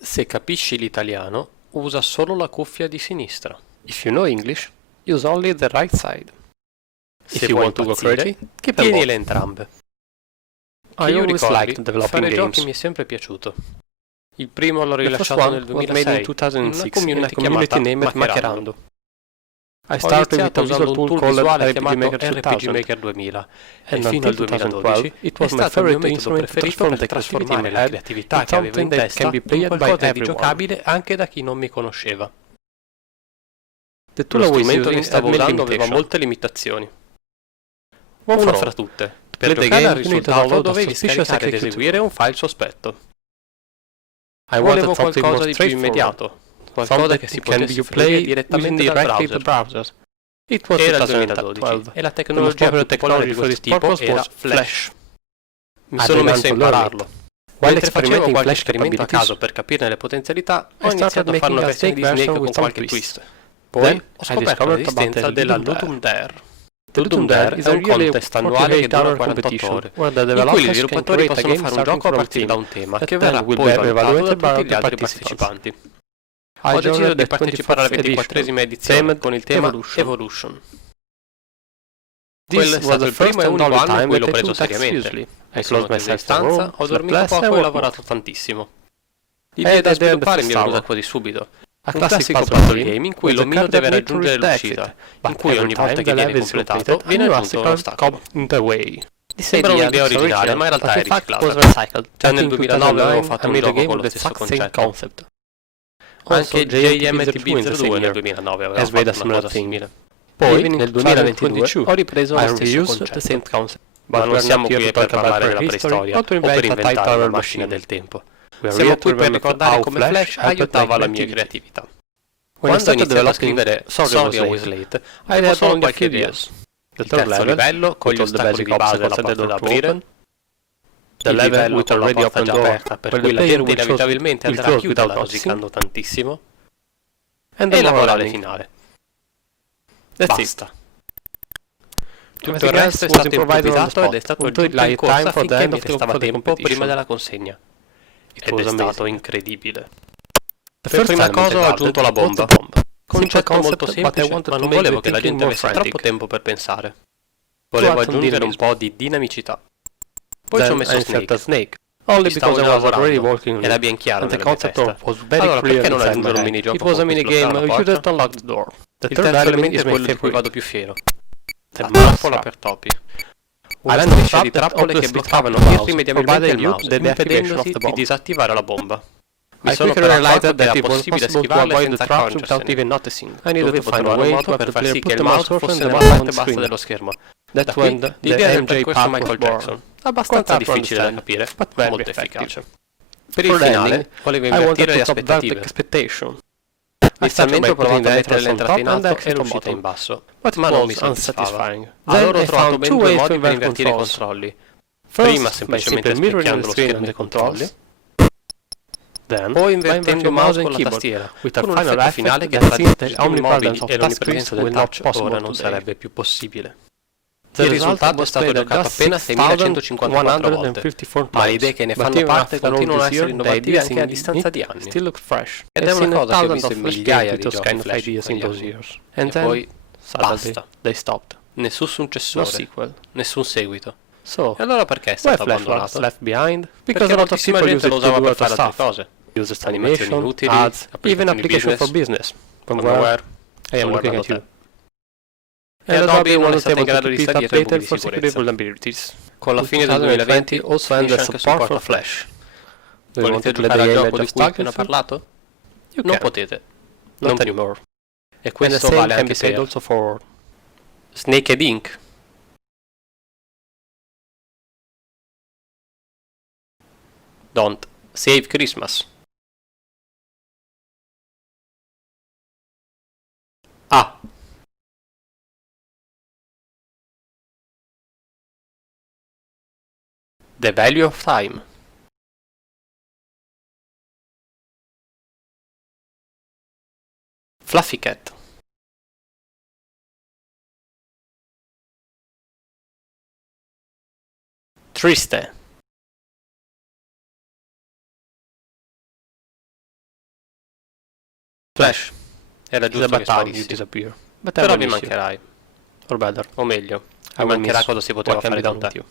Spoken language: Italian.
Se capisci l'italiano, usa solo la cuffia di sinistra. If you know English, use only the right side. Se you want to go crazy, tienile entrambe. I Io always ricordi, liked developing fare games. giochi mi è sempre piaciuto. Il primo l'ho The first rilasciato one nel was made in 2006 2006 in in una a community named Macherando. I Ho started with iniziato a usando visual un tool tool called visuale RPG chiamato Maker RPG 2000, Maker 2000 e and fino until al 2012 2012 it è was my stato il mio favorite metodo instrument to preferito transform per the creativity in trasformare my la head creatività in che avevo in something that testa can be in played by qualcosa di everyone. giocabile anche da chi non mi conosceva. The tool Lo I was strumento che using stavo had many usando aveva limitations. molte limitazioni. One Una for fra all. tutte, To per play the giocare al game, you need to risultato download a dovevi suspicious scaricare ed executable. eseguire un file sospetto. I Volevo wanted something qualcosa more di più straightforward, immediato, qualcosa something che si that can potesse be fruire played direttamente dal directly browser. the browser. It was Era il 2012. 2012 e la The most tecnologia popular più popolare technology di for questo this tipo purpose era was Flash. Mi I sono began messo a to learn impararlo. it. While Mentre facevo experimenting qualche Flash esperimento a capabilities, caso per capirne le potenzialità, ho I started iniziato a fare una making a versione di Snake Snake version con with some qualche twists. twist. Poi Then ho I scoperto discovered l'esistenza about the della Ludum Ludum Dare. The Ludum Dare is è a un really contest annuale che dura 48-hour 48 competition ore, where the in cui gli developers can sviluppatori create a possono game fare un starting gioco a from a partire da theme un tema that che then verrà will poi be valutato da evaluated by tutti gli the altri participants. partecipanti. I Ho deciso joined di the partecipare alla 24th 24esima edizione themed con il tema Evolution. Evolution. This Quello è was stato the il primo first e and unico only anno in time cui that l'ho I preso took that seriamente. seriously. Mi I sono closed chiuso in myself in a stanza, room, ho slept dormito less poco and e ho worked lavorato more. tantissimo. I L'idea had da the idea sviluppare the mi è first venuta hour. quasi subito. A Un classic classico puzzle puzzle game in cui with a l'omino card deve that need to raggiungere reach the l'uscita, exit, in but cui every ogni volta time che the viene level is completato completed, a viene new aggiunto un obstacle ostacolo. come in the way. Sembra un'idea originale, ma in realtà è riciclata. Già nel 2009 avevo fatto un gioco con lo stesso concetto. Anche JMTB02 nel 2009 aveva fatto una cosa simile. Poi, nel 2022, ho ripreso I lo stesso reused the same concetto. Ma non siamo qui here to per talk parlare about della prehistory preistoria or to o per invent a inventare type una tower macchina machine. del tempo. We are Siamo here to qui per remember ricordare how come Flash helped aiutava make la mia creativity. creatività. When I Quando ho started iniziato a developing scrivere Sorry Was Late, I avevo had solo only a qualche few idea. ideas. The Il third terzo level, livello, con gli with all the ostacoli basic di base della obstacles porta da that door to aprire, open, the il level livello with con la already porta open già door, aperta, per where cui the la player gente will inevitabilmente will andrà a close without chiuderla noticing, rosicando tantissimo, and e the la moral morale ending. finale. That's it. Basta. Tutto Everything il resto è else was stato improvised on the improvvisato ed spot è stato until aggiunto in like corsa time for the finché end mi of the restava tempo competition. prima della consegna. It Ed was è stato amazing. incredibile. The Per first prima time I cosa ho aggiunto la bomba. Concetto molto semplice, ma non volevo che la gente avesse troppo tempo per pensare. Volevo aggiungere un po' di dinamicità. Poi ci ho messo Snake. Only Ci because I stavo was already lavorando. working on Era it. ben chiaro And the nella mia concept testa. was very Allora, clear perché non inside aggiungere my un head. minigioco It was a con cui minigame, sbloccare la you porta? just unlock the door. The Il third terzo element elemento is è my quello di cui favorite. vado più fiero. The La mousetrap. trappola per topi. Una Island striscia trap di that trappole che obviously bloccavano stopped the mouse, irrimediabilmente il providing you mouse, the deactivation impedendosi of the di bomb. disattivare la bomba. Mi I sono quickly però realized accorto che that era it was possibile possible to schivarle avoid the senza traps without accorgersene. even noticing. I needed Dovevo to find a trovare un way modo to have per the far player sì che put il the mouse mouse fosse cursor in nella the parte on bassa screen. dello schermo. That's Da qui when the l'idea del MJ percorso path Michael was born. Jackson. Abbastanza Quite hard to difficile da understand, capire, but very molto effective. efficace. Per il For the finale ending, volevo I wanted invertire le to subvert the aspettative. expectation. Inizialmente ho provato a mettere l'entrata in and the alto e exit on l'uscita in bottom, basso, but it ma non mi was soddisfava. unsatisfying. Allora Then ho I trovato found ben two due ways to modi per invert invertire i controls. controlli. First, Prima by semplicemente simply mirroring specchiando the lo screen schermo and dei the controls. controlli, Then, poi by invertendo inverting mouse and con la keyboard, tastiera, with a con un final effetto effect finale che that tra seems the dispositivi mobili omnipresence e of l'onnipresenza touchscreens del will not touch possible ora non today. sarebbe più possibile. The Il result risultato è was stato played at giocato just appena 6.154 volte, 6,154 ma le times. idee che ne But fanno even parte after all continuano a this essere year, the innovative ideas anche a in distanza it di anni. still look fresh. Ed è I've una seen cosa che ho thousands visto of in Flash migliaia games with di those giochi kind of Flash in ideas in quegli those anni. years. E And then, poi suddenly, basta, they stopped. nessun No successore, sequel. nessun seguito. So, E allora perché è why stato Flash was abbandonato? left behind? Perché Because a lot of moltissima people gente use lo it to usava do per other fare altre stuff. cose. Uses Animazioni animation, inutili, ads, even applicazioni application for business. From where firmware, I am looking at you. E And Adobe non è wasn't stata in able to grado di keep it stare dietro ai buchi updated di for security sicurezza. vulnerabilities. Con la In fine del 2020 2020 also finisce ended anche support supporto for Flash. Flash. Do you want Volete to play giocare al the game gioco I di just cui ho talked appena you through? parlato? You Non can. potete. Not anymore. E And the questo same vale can anche be said per also for Snake ed Ink. Don't Save Christmas. Ah. The Value of Time. Fluffy Cat. Triste. Flash. Era giusto che you sparissi. disappear. Però mi mancherai. Or better. O meglio, mi mancherà cosa si poteva fare con te.